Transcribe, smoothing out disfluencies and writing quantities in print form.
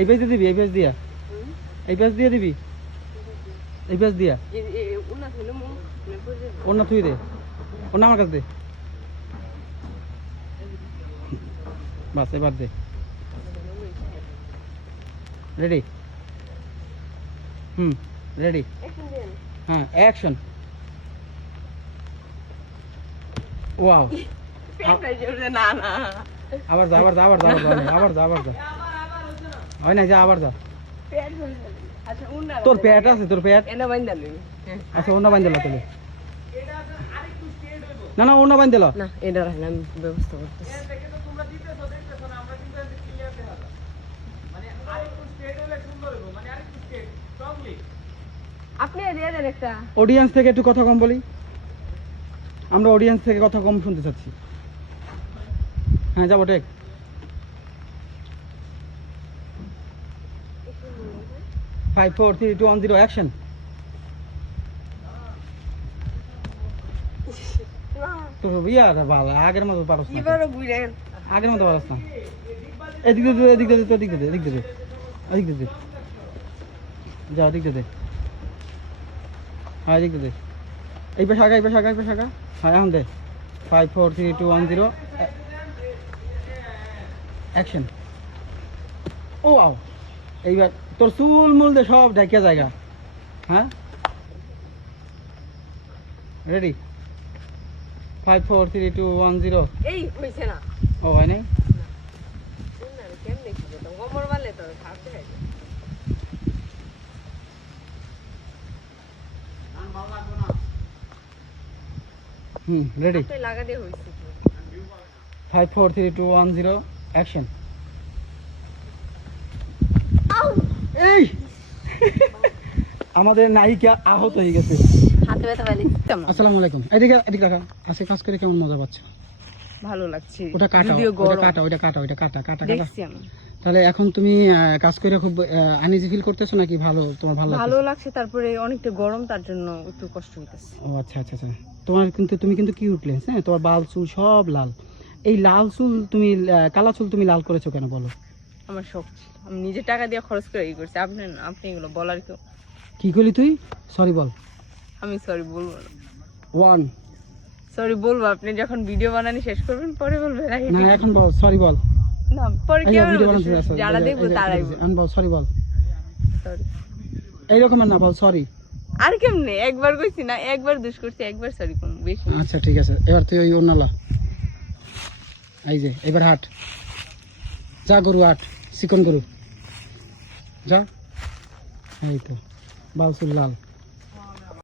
এই পেজ দিয়ে দিবি, এই পেজ দিয়া, এই পেজ দিয়ে দিবি, এই পেজ দিয়া অন্য থুই দে, অন্য আমার কাছে দে, বাস এবার দে। রেডি? রেডি? হ্যাঁ, অ্যাকশন। ওয়াও, আবার যা, আবার যা, আবার যা, আবার যা, আবার যা, হয় না, যা আবার যা। তোর প্যাট আছে, তোর প্যাট আচ্ছা, অন্য বাইন দিলা তাহলে। না না, অন্য বাইন দিলা না, এটা রাখেন, আমি ব্যবস্থা করতেছি। আপনি দিয়ে দেন একটা। অডিয়েন্স থেকে একটু কথা কম বলি, আমরা অডিয়েন্স থেকে কথা কম শুনতে চাচ্ছি। হ্যাঁ, যাবো টেক। 5 4 3 2 1 0 অ্যাকশন। তোর ইয়ার ভালো, আগের মতো পারস না, এবারও বুঝলেন আগের মতো পারস না। এদিক দে, এদিক দে, এদিক দে, এদিক দে, এদিক দে, যা এদিক দে। হ্যাঁ, এদিক দে, এই পাশে আগা, এই পাশে আগা, এই পাশে আগা। হ্যাঁ, এখন দে। 5 4 3 2 1 0 অ্যাকশন। ও আও, এইবার তোর চুল মুল দে সব ঢাকিয়া জায়গা। হ্যাঁ, রেডি? 5 4 3 2 1 0। এই হইছে না। ও হয় নাই? কেমনে কি করতাম, কোমর বালে তো ভাবতে হয়। রেডি? আপনি লাগা দিয়ে হইছে। 5 4 3 2 1 0 অ্যাকশন। এই আমাদের নায়িকা আহত হয়ে গেছে। হাতে ব্যথা পাইলে দিতাম না। আসসালামু আলাইকুম। এদিকে, এদিকে রাখা। আজকে কাজ করে কেমন মজা পাচ্ছ? ভালো লাগছে। ওটা কাটা, যদিও ওটা গরম। কাটা, ওটা কাটা, ওটা কাটা, কাটা, কাটা। দেখছি আমি। তাহলে এখন তুমি কাজ করে খুব আনইজি ফিল করতেছো নাকি ভালো, তোমার ভালো ভালো লাগছে? লাগছে, তারপরে অনেকটা গরম, তার জন্য একটু কষ্ট হইতেছে। ও আচ্ছা আচ্ছা আচ্ছা। তোমার কিন্তু, তুমি কিন্তু কিউট লেন্স, হ্যাঁ, তোমার বাল চুল সব লাল। এই লাল চুল তুমি, কালা চুল তুমি লাল করেছো কেন বলো? আমার শখ ছিল, আমি নিজের টাকা দিয়ে খরচ করে এই করছি। আপনি আপনি এগুলো বলার কেউ? কি করলি তুই? সরি বল। আমি সরি বলবো না। 1 সরি বলবো, আপনি যখন ভিডিও বানানি শেষ করবেন পরে বলবেন। না, এখন বল সরি বল। না, পরে এই কি যে হবে? ভিডিও বানাতে আসো, যারা দেখবো তারাই বলবে। এখন বল সরি বল। সরি। এইরকমের না, বল সরি। আর কেমনে? একবার কইছি না, একবার দুষ করছি, একবার সরি কোন বেশি। আচ্ছা ঠিক আছে, এবার তুই ওই অন্যলা, এই যে এবার হাট, যা গরু হাট, চিকন গরু যা। এই তো বাল চুল লাল।